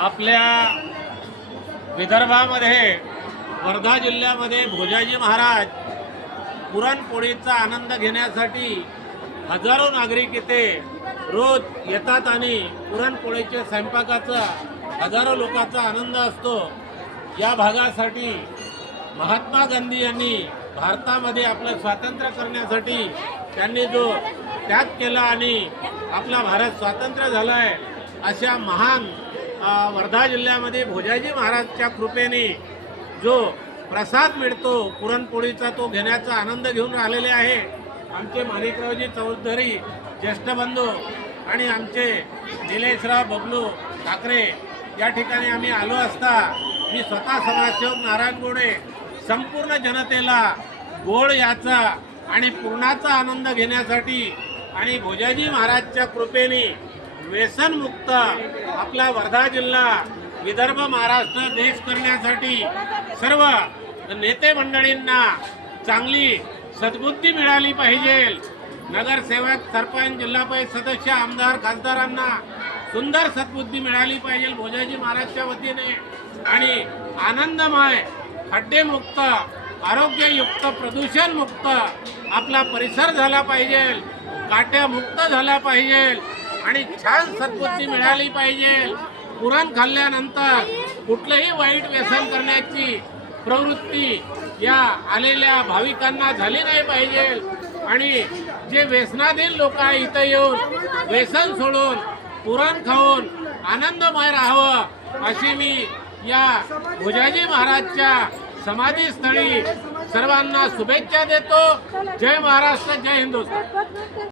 आपल्या विदर्भामध्ये वर्धा जिल्ह्यामध्ये भोजाजी महाराज पुरणपोळीचा आनंद घेण्यासाठी हजारो नागरिक इथे रोज येतात आणि पुरणपोळीच्या स्वयंपाकाचा हजारो लोकांचा आनंद असतो। या भागासाठी महात्मा गांधी यांनी भारतामध्ये आपलं स्वातंत्र्य करण्यासाठी त्यांनी जो त्याग केला आणि आपला भारत स्वातंत्र्य झाला आहे, अशा महान वर्धा जिल्ह्यामध्ये भोजाजी महाराजच्या कृपेने जो प्रसाद मिळतो पुरणपोळीचा, तो घेण्याचा आनंद घेऊन राहिलेले आहे आमचे माणिकरावजी चौधरी ज्येष्ठ बंधू आणि आमचे निलेशराव बबलू ठाकरे। या ठिकाणी आम्ही आलो असता मी स्वतः समाजसेवक नारायण गोडे संपूर्ण जनतेला गोड याचा आणि पूर्णाचा आनंद घेण्यासाठी आणि भोजाजी महाराजच्या कृपेने व्यसनमुक्त आपला वर्धा जिल्हा विदर्भ महाराष्ट्र देश करण्यासाठी सर्व नेते मंडळींना चांगली सद्बुद्धी मिळाली पाहिजे। नगरसेवक, सरपंच, जिल्हा परिषद सदस्य, आमदार, खासदारांना सुंदर सद्बुद्धी मिळाली पाहिजे भोजाजी महाराजच्या वतीने आणि आनंदमय, खड्डेमुक्त, आरोग्ययुक्त, प्रदूषणमुक्त आपला परिसर झाला पाहिजे, काट्यामुक्त झाला पाहिजे आणि छान सद्बुद्धी मिळाली पाहिजे। पुरण खाल्ल्यानंतर कुठलंही वाईट व्यसन करण्याची प्रवृत्ती या आलेल्या भाविकांना झाली नाही पाहिजे आणि जे व्यसनाधीन लोक आहे इथं येऊन व्यसन सोडून पुरण खाऊन आनंदमय राहावं अशी मी या भोजाजी महाराजच्या समाधीस्थळी सर्वांना शुभेच्छा देतो। जय महाराष्ट्र, जय हिंदुस्तान।